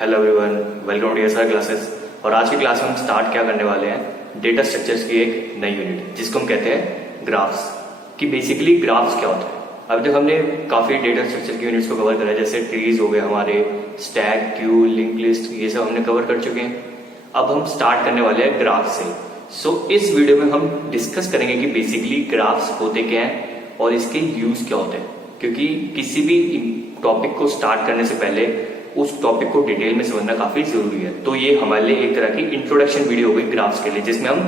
Hello everyone, welcome to SR classes. और आज की क्लास में हम स्टार्ट क्या करने वाले हैं, डेटा स्ट्रक्चर्स की एक नई यूनिट जिसको हम कहते हैं ग्राफ्स। कि बेसिकली ग्राफ्स क्या होता है। अभी तक हमने काफी डेटा स्ट्रक्चर की यूनिट्स को कवर करा है, जैसे ट्रीज हो गए हमारे, स्टैक, क्यू, लिंक लिस्ट, ये सब हमने कवर कर चुके हैं। अब हम स्टार्ट करने वाले हैं ग्राफ से। सो इस वीडियो में हम डिस्कस करेंगे कि बेसिकली ग्राफ्स होते क्या हैं और इसके यूज क्या होते हैं, क्योंकि किसी भी टॉपिक को स्टार्ट करने से पहले उस टॉपिक को डिटेल में समझना काफी जरूरी है। तो ये हमारे लिए एक तरह की इंट्रोडक्शन वीडियो होगी ग्राफ्स के लिए, जिसमें हम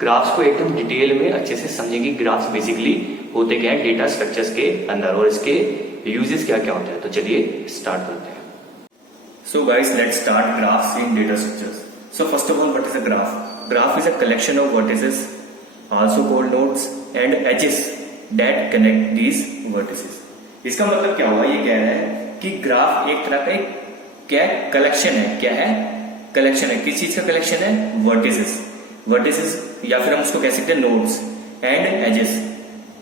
ग्राफ्स को एकदम डिटेल में अच्छे से समझेंगे। ग्राफ्स बेसिकली होते क्या है डेटा स्ट्रक्चर्स के अंदर और इसके यूजेस क्या क्या होते हैं। तो चलिए स्टार्ट करते हैं। So guys, let's start graphs in data structures. So first of all, what is a graph? Graph is a collection of vertices, also called nodes and edges that connect these vertices. इसका मतलब क्या हुआ? ये कह रहा है कि graph एक तरह का एक क्या है, कलेक्शन है। क्या है? कलेक्शन है। किस चीज का कलेक्शन है? वर्टिसेस। वर्टिसेस या फिर हम उसको कह सकते हैं नोड्स एंड एजेस।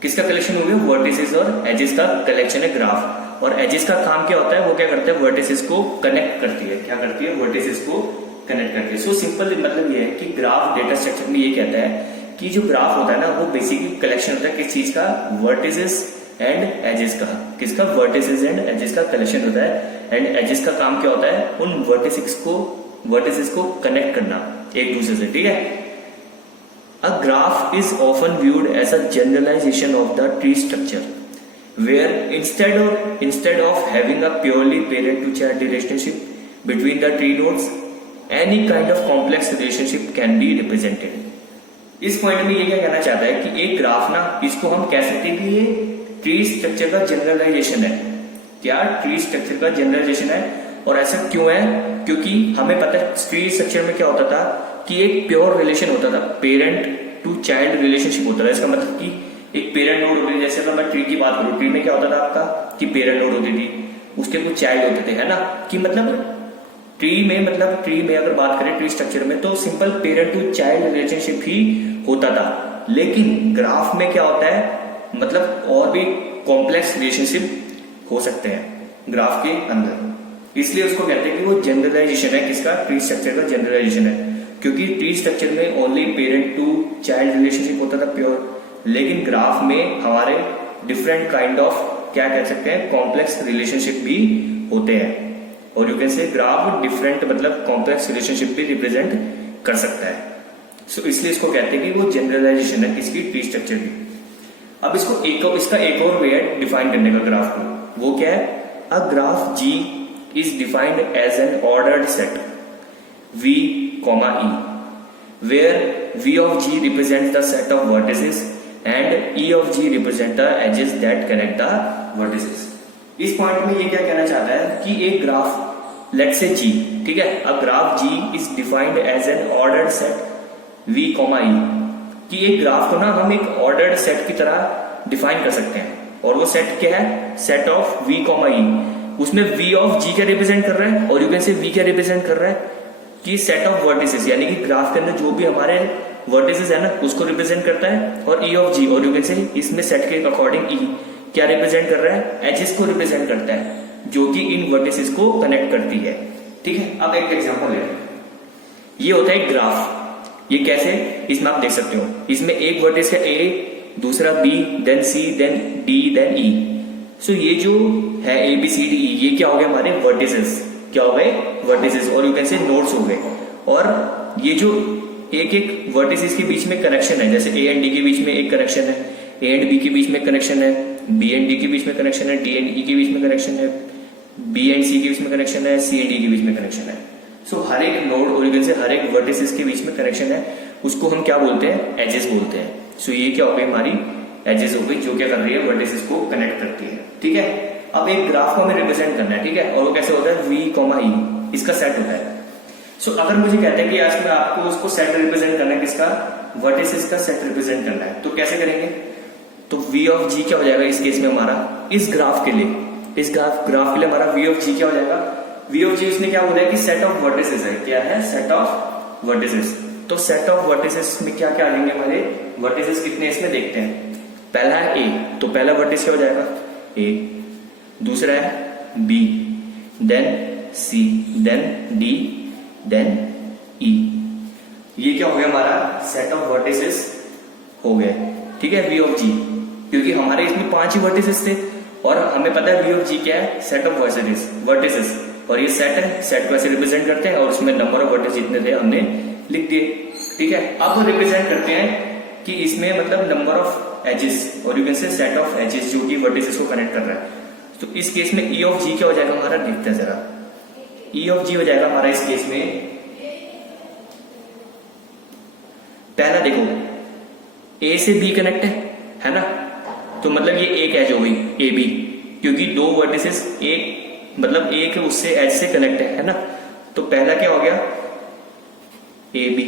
किसका कलेक्शन हो गया? वर्टिसेस और एजेस का कलेक्शन है ग्राफ। और एजेस का काम क्या होता है? वो क्या करते हैं? वर्टिसेस को कनेक्ट करती है। क्या करती है? वर्टिसेस को कनेक्ट करती है। सो सिंपल मतलब ये है कि ग्राफ डेटा स्ट्रक्चर में ये कहता है कि जो ग्राफ होता है ना, वो बेसिकली कलेक्शन होता है किस चीज का? वर्टिसेस एंड एजेस का। किसका? वर्टिसेस एंड एजेस का कलेक्शन होता है। एंड एजेस का काम क्या होता है? उन वर्टिसेस को कनेक्ट करना एक दूसरे से। ठीक है। A graph is often viewed as a generalization of the tree structure, where instead of having a purely parent to child relationship between the tree nodes, any kind of complex relationship can be represented. इस point में ये क्या कहना चाहता है कि एक graph ना, इसको हम कह सकते हैं कि ये ट्री स्ट्रक्चर का जनरलाइजेशन है। क्या? ट्री स्ट्रक्चर का जनरलाइजेशन है। और ऐसा क्यों है? क्योंकि हमें पता है ट्री स्ट्रक्चर में क्या होता था कि एक प्योर रिलेशन होता था, पेरेंट टू चाइल्ड रिलेशनशिप होता था। इसका मतलब कि एक पेरेंट नोड होती थी। जैसे अगर मैं ट्री की बात करूं, ट्री में क्या होता था आपका कि पेरेंट नोड होती थी, उसके कुछ चाइल्ड होते थे, है ना। कि मतलब ट्री में अगर बात करें ट्री स्ट्रक्चर में, तो simple parent to child relationship ही होता था। लेकिन ग्राफ में क्या होता है, मतलब और भी कॉम्प्लेक्स रिलेशनशिप हो सकते हैं ग्राफ के अंदर। इसलिए उसको कहते हैं कि वो जनरलाइजेशन है। किसका? ट्री स्ट्रक्चर का जनरलाइजेशन है। क्योंकि ट्री स्ट्रक्चर में only parent to child relationship होता था प्योर, लेकिन ग्राफ में हमारे डिफरेंट काइंड ऑफ क्या कह सकते हैं, कॉम्प्लेक्स रिलेशनशिप भी होते हैं। और यू कैन से ग्राफ डिफरेंट मतलब कॉम्प्लेक्स रिलेशनशिप भी रिप्रेजेंट कर सकता है। सो इसलिए इसको कहते हैं कि वो जनरलाइजेशन है किसकी? ट्री स्ट्रक्चर की। अब इसका एक और वे है डिफाइन करने का ग्राफ को। वो क्या है? A graph G is defined as an ordered set V, E, where V of G represents the set of vertices and E of G represent the edges that connect the vertices. इस point में ये क्या कहना चाहता है कि एक graph late से G, ठीक है, a graph G is defined as an ordered set V, E, कि एक ग्राफ को ना हम एक ऑर्डर्ड सेट की तरह डिफाइन कर सकते हैं। और वो सेट क्या है? Set of V, E। उसमें V ऑफ G क्या रिप्रेजेंट कर रहा है और यू कैन से V क्या रिप्रेजेंट कर रहा है कि सेट ऑफ वर्टिसेस, यानी कि ग्राफ के अंदर जो भी हमारे वर्टिसेस है ना, उसको रिप्रेजेंट करता है। और E ऑफ G, और यू कैन से इसमें सेट के अकॉर्डिंग E क्या रिप्रेजेंट कर रहा है? एजेस को रिप्रेजेंट करता है, जो कि इन वर्टिसेस को कनेक्ट करती है। ठीक है। अब एक एग्जांपल ले, ये होता है ग्राफ। ये कैसे? इसमें आप देख सकते हो, इसमें एक वर्टिस है A, दूसरा B, then C, then D, then E। So ये जो है ABCDE, ये क्या हो गए? हमारे वर्टिसेस। क्या हो गए? वर्टिसेस। और यू कैन से नोड्स हो गए। और ये जो एक एक वर्टिसेस के बीच में कनेक्शन है, जैसे A एंड D के बीच में एक कनेक्शन है, A एंड B के बीच में कनेक्शन है, B एंड D के बीच में कनेक्शन है, D एंड E के बीच में कनेक्शन है, B एंड C के बीच में कनेक्शन है, C एंड D के बीच में कनेक्शन है। सो हर एक नोड और यू कैन से हर एक वर्टिसेस के बीच में कनेक्शन है, उसको हम क्या बोलते हैं? एजेस बोलते हैं। सो ये क्या हो गई? हमारी एजेस हो गई, जो क्या कर रही है? वर्टिसेस को कनेक्ट करती है। ठीक है। अब एक ग्राफ को हमें रिप्रेजेंट करना है, ठीक है, और वो कैसे होता है? V, E, इसका सेट होता है। सो अगर मुझे कहते हैं कि आज में आपको उसको सेट रिप्रेजेंट करना है, किसका? वर्टिसेस का सेट रिप्रेजेंट करना है, तो कैसे करेंगे? तो V ऑफ G क्या हो जाएगा इस केस में हमारा? इस ग्राफ के लिए, इस ग्राफ के लिए हमारा V ऑफ G क्या हो जाएगा? V ऑफ G उसने क्या बोला है कि सेट ऑफ वर्टिसेस है। क्या है? Set of vertices. तो सेट ऑफ वर्टिसेस में क्या क्या आ जाएंगे हमारे? वर्टिसेस कितने इसमें देखते हैं। पहला है A, तो पहला वर्टिस क्या हो जाएगा? A। दूसरा है B, then C, then D, then E। ये क्या हो गया हमारा सेट ऑफ वर्टिसेस हो गया, ठीक है, V ऑफ G, क्योंकि हमारे इसमें 5 ही वर्टिसेस थे और हमें पता है V ऑफ G क्या है, सेट ऑफ वर्टिसेस, और ये सेट है, सेट को ऐसे रिप्रेजेंट करते हैं और उसमें नंबर ऑफ वर्टिस जितने थे हमने लिख दिए, ठीक है। अब रिप्रेजेंट करते हैं कि इसमें मतलब नंबर ऑफ एजेस और you can say set of edges जो कि वर्टिसेस को कनेक्ट कर रहा है। तो इस केस में E ऑफ G क्या हो जाएगा हमारा, देखते हैं जरा। E ऑफ G हो जाएगा हमारा इस केस में, पहला देखो A से B कनेक्ट है ना, तो मतलब ये एक एज हो गई ए बी, क्योंकि 2 वर्टिसेस एक मतलब एक उससे एज से कनेक्ट है ना। तो पहला क्या हो गया ए बी।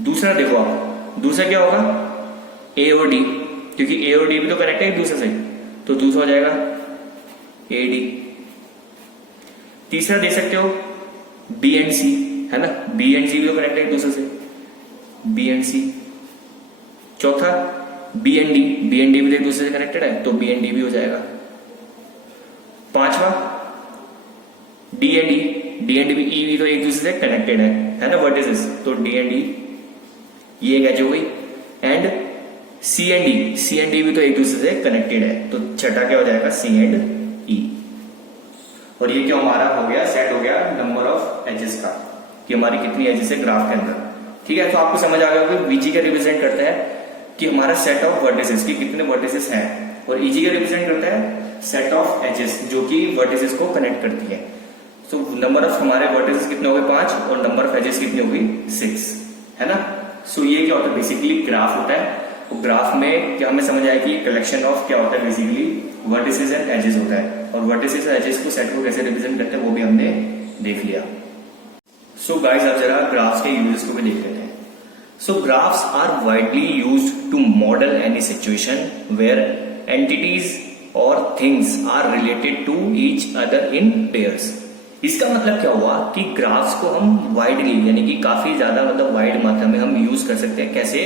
दूसरा देखो आप, दूसरा क्या होगा ए और डी, क्योंकि ए और डी भी तो कनेक्ट है एक दूसरे से, तो दूसरा हो जाएगा ए डी। तीसरा दे सकते हो बी एंड सी, है ना, बी एंड सी भी तो कनेक्ट है एक दूसरे से, बी एंड सी। चौथा B and D, B and D भी एक दूसरे से कनेक्टेड है, तो बी एंड डी भी हो जाएगा। पांचवा D and D, D and D भी ई भी तो एक दूसरे से कनेक्टेड है ना वर्टिसेस, तो डी एंड डी ये एक एज हो गई। And C and D, C and D भी तो एक दूसरे से कनेक्टेड है, तो छठा क्या हो जाएगा सी एंड ई। और ये क्या हमारा हो गया, सेट हो गया नंबर ऑफ एजेस का, कि हमारी कितनी एजेस है ग्राफ के अंदर, ठीक है। तो आपको समझ आ गया कि वीजी का रिप्रेजेंट करता है कि हमारा सेट ऑफ वर्टिसेस की कितने वर्टिसेस हैं, और ईजी का रिप्रेजेंट करता है सेट ऑफ एजेस जो कि वर्टिसेस को कनेक्ट करती है। तो नंबर ऑफ हमारे वर्टिसेस कितने हो गए 5 और नंबर ऑफ एजेस कितनी हो गई 6, है ना। सो ये क्या होता है बेसिकली ग्राफ होता है, और ग्राफ में क्या हमें समझ आया कि कलेक्शन ऑफ क्या होता है बेसिकली वर्टिसेस एंड एजेस होता है, और वर्टिसेस और एजेस को सेट को कैसे रिप्रेजेंट करते हैं वो भी हमने देख लिया। सो गाइस आप जरा ग्राफ्स के यूजेस को भी देख लेते हैं। So graphs are widely used to model any situation where entities or things are related to each other in pairs. इसका मतलब क्या हुआ कि ग्राफ्स को हम वाइडली यानी कि काफी ज्यादा मतलब वाइड मात्रा में हम यूज कर सकते हैं, कैसे,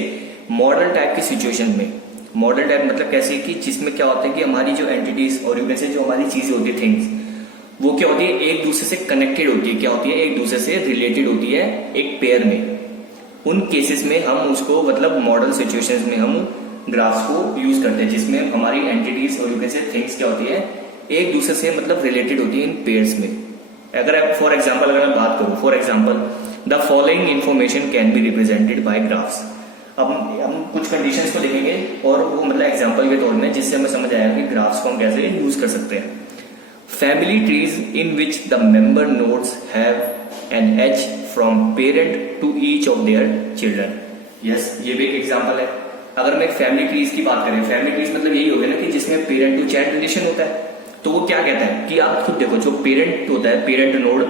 मॉडल टाइप की सिचुएशन में। मॉडल टाइप मतलब कैसे कि जिसमें क्या होता है कि हमारी जो एंटिटीज और यू कैन से जो हमारी चीजें होती है थिंग्स, वो क्या होती है एक दूसरे से कनेक्टेड होती है, क्या होती है एक दूसरे से रिलेटेड होती है एक पेयर में। उन केसेस में हम उसको मतलब मॉडल सिचुएशंस में हम ग्राफ्स को यूज करते हैं जिसमें हमारी एंटिटीज और यू कैन से थिंग्स क्या होती है एक दूसरे से मतलब रिलेटेड होती है इन पेयर्स में। अगर फॉर एग्जांपल अगर मैं बात करूं, for example the following information can be represented by graphs. अब हम कुछ कंडीशंस को देखेंगे और वो मतलब एग्जांपल के तौर में, जिससे हमें समझ आएगा कि ग्राफ्स को हम कैसे यूज कर सकते हैं। Family trees in which the member nodes have an edge from parent to each of their children. Yes, ये भी एक एग्जांपल है। अगर मैं फैमिली ट्रीज की बात करें, फैमिली ट्रीज मतलब यही हो गया ना कि जिसमें पेरेंट टू चाइल्ड रिलेशन होता है। तो वो क्या कहता है कि आप खुद देखो, जो पेरेंट होता है पेरेंट नोड,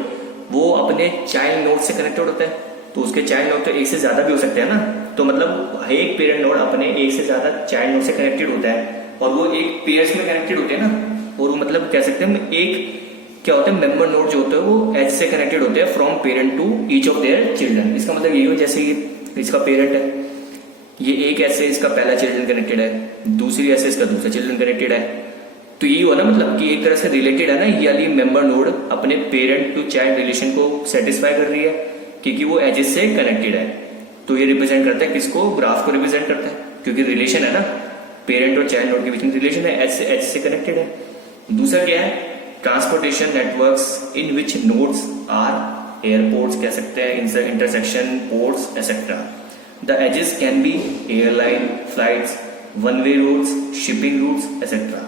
वो अपने चाइल्ड नोड से कनेक्टेड होता है, तो उसके चाइल्ड नोड तो एक से ज्यादा भी हो सकते हैं ना। तो मतलब एक पेरेंट नोड अपने एक से ज्यादा चाइल्ड नोड से कनेक्टेड होता है, और वो एक पेयर्स में कनेक्टेड होते हैं ना। और वो मतलब कह सकते हैं एक क्या होता है मेंबर नोड जो होते हैं वो एच से कनेक्टेड होते हैं from parent to each of their children. इसका मतलब यही हो जैसे ये इसका पेरेंट है, ये एक ऐसे इसका पहला चिल्ड्रन कनेक्टेड है, दूसरी ऐसे इसका दूसरा चिल्ड्रन कनेक्टेड है। तो यही हुआ ना मतलब कि एक तरह से रिलेटेड है ना, ये वाली मेंबर नोड अपने पेरेंट टू चाइल्ड रिलेशन को सेटिस्फाई कर रही है क्योंकि वो एजेस से कनेक्टेड है। तो ये रिप्रेजेंट करता है किसको, ग्राफ को रिप्रेजेंट करता है, क्योंकि रिलेशन है ना, पेरेंट और चाइल्ड नोड के बीच में रिलेशन है, एच से कनेक्टेड है। दूसरा क्या है, transportation networks in which nodes are airports कह सकते हैं, intersection ports etcetera. The edges can be airline flights, one way routes, shipping routes etcetera.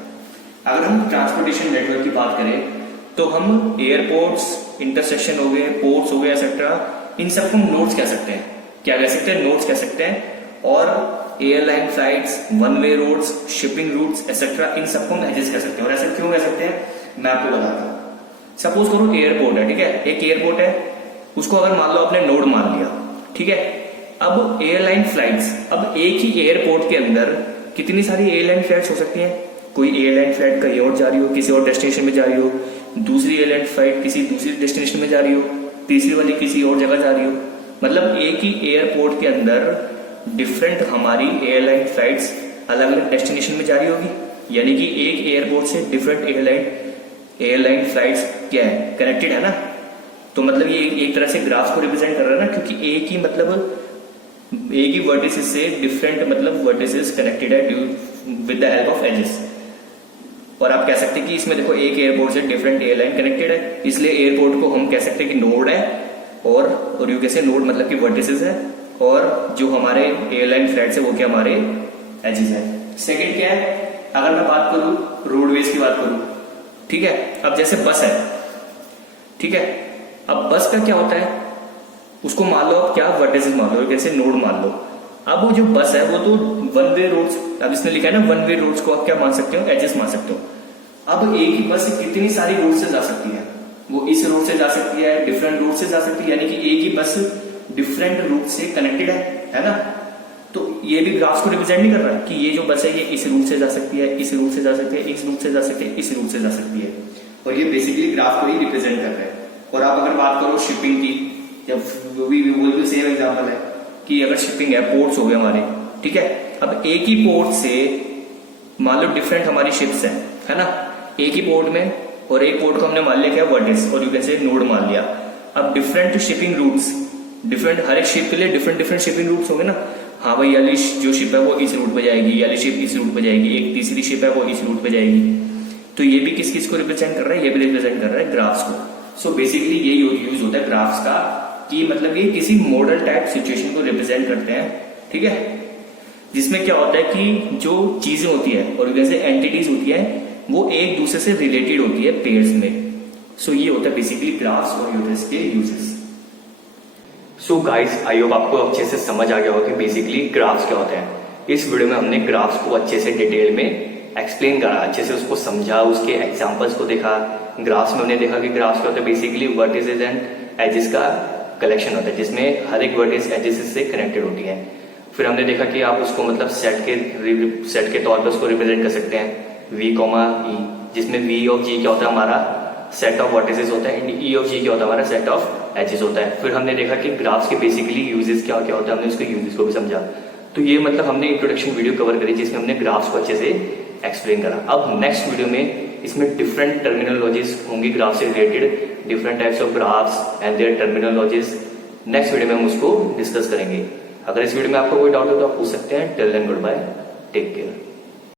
अगर हम ट्रांसपोर्टेशन नेटवर्क की बात करें तो हम एयरपोर्ट्स, इंटरसेक्शन हो गए, पोर्ट्स हो गए एक्सेट्रा, इन सबको हम नोड्स कह सकते हैं। क्या कह सकते हैं, नोड्स कह सकते हैं। और airline flights, one way roads, shipping routes etcetera, इन सबको हम एजेस कह सकते हैं। और ऐसा क्यों कह सकते हैं मैं आपको बताता हूं। सपोज करो एयरपोर्ट है, ठीक है, एक एयरपोर्ट है, उसको अगर मान लो आपने नोड मान लिया, ठीक है। अब एयरलाइन फ्लाइट्स, अब एक ही एयरपोर्ट के अंदर कितनी सारी एयरलाइन फ्लाइट्स हो सकती हैं। कोई एयरलाइन फ्लाइट कहीं और जा रही हो, किसी और डेस्टिनेशन में जा रही हो, दूसरी एयरलाइन फ्लाइट किसी दूसरी डेस्टिनेशन में जा रही हो, तीसरी वाली किसी और जगह जा रही हो। मतलब एक ही एयरपोर्ट के अंदर डिफरेंट हमारी एयरलाइन फ्लाइट्स अलग अलग डेस्टिनेशन में जा रही होगी, यानी कि एक एयरपोर्ट से डिफरेंट एयरलाइन एयरलाइन फ्लाइट्स क्या है, कनेक्टेड है ना। तो मतलब ये एक तरह से ग्राफ को रिप्रेजेंट कर रहा है ना, क्योंकि एक ही मतलब एक ही वर्टिसेस से डिफरेंट मतलब वर्टिसेस कनेक्टेड है with the help of edges. और आप कह सकते हैं कि इसमें देखो एक एयरपोर्ट से डिफरेंट एयरलाइन कनेक्टेड है, इसलिए एयरपोर्ट को हम कह सकते हैं कि नोड है, और यू कैसे नोड मतलब कि वर्टिसेस है, और जो हमारे एयरलाइन फ्लाइट्स है वो क्या हमारे एजेस है। सेकंड क्या है, अगर मैं बात करूं रोडवेज की बात करूं, ठीक है। अब जैसे बस है, ठीक है, अब बस का क्या होता है, उसको मान लो आप क्या वर्टिसेस मान लो, कैसे नोड मान लो। अब वो जो बस है वो तो वन वे रोड्स, अब इसने लिखा है ना वन वे रोड्स को आप क्या मान सकते हो, एजेस मान सकते हो। अब एक ही बस कितनी सारी रोड से जा सकती है, वो इस रोड से जा सकती है, डिफरेंट रोड से जा सकती है, यानी कि एक ही बस डिफरेंट रूट से कनेक्टेड है ना। तो ये भी ग्राफ्स को रिप्रेजेंट नहीं कर रहा कि ये जो बस है ये इस रूट से जा सकती है, इस रूट से जा सकती है, इस रूट से जा सकती है, इस रूट से जा सकती है, और ये बेसिकली ग्राफ को ही रिप्रेजेंट कर रहा है। और आप अगर बात करो शिपिंग की, जब वो भी सेम एग्जांपल है कि अगर शिपिंग है, पोर्ट्स हो गए हमारे, ठीक है। अब एक ही पोर्ट से मान लो डिफरेंट हमारी शिप्स है ना, एक ही पोर्ट में, और एक पोर्ट को हमने मान लिया क्या वर्टिस, और यू कैन से नोड मान लिया। अब डिफरेंट शिपिंग रूट्स, डिफरेंट हर एक शिप के लिए डिफरेंट शिपिंग रूट्स होंगे ना। हाँ भाई, वाली जो शिप है वो इस रूट पे जाएगी, वाली शिप इस रूट पे जाएगी, एक तीसरी शिप है वो इस रूट पे जाएगी। तो ये भी किस को रिप्रेजेंट कर रहा है, ये भी रिप्रेजेंट कर रहा है ग्राफ्स को। सो बेसिकली ये यूज होता है ग्राफ्स का, कि मतलब ये किसी मॉडल टाइप सिचुएशन को रिप्रेजेंट करते हैं, ठीक है, जिसमें क्या होता है कि जो चीजें होती है और जैसे एंटिटीज होती है वो एक दूसरे से रिलेटेड होती है पेयर्स में। सो ये होता है बेसिकली ग्राफ्स और यूजर्स के uses. So guys, I hope आपको अच्छे से समझ आ गया होगा कि बेसिकली ग्राफ्स क्या होते हैं। इस वीडियो में हमने ग्राफ्स को अच्छे से डिटेल में एक्सप्लेन करा, अच्छे से उसको समझा, उसके एग्जांपल्स को देखा। ग्राफ्स में हमने देखा कि ग्राफ्स क्या होता है, बेसिकली वर्टिसेस एंड एजेस का कलेक्शन होता है, जिसमें हर एक वर्टिस एजेस से कनेक्टेड होती है। फिर हमने देखा कि आप उसको मतलब सेट के तौर पर उसको रिप्रेजेंट कर सकते हैं, V, E, जिसमें V ऑफ G क्या होता है, हमारा सेट ऑफ वर्टिसेस होता है, एंड E ऑफ G क्या होता है, हमारा सेट ऑफ एजेस होता है। फिर हमने देखा कि ग्राफ्स के बेसिकली यूजेस क्या क्या होता है, हमने उसके यूजेस को भी समझा। तो ये मतलब हमने इंट्रोडक्शन वीडियो कवर करी जिसमें हमने ग्राफ्स को अच्छे से एक्सप्लेन करा। अब नेक्स्ट वीडियो में इसमें डिफरेंट टर्मिनोलॉजीज होंगी ग्राफ से related, different types of graphs and their terminologies. Next video में हम उसको डिस्कस करेंगे। अगर इस वीडियो में आपको कोई डाउट हो तो आप पूछ सकते हैं। Till then good bye, take care.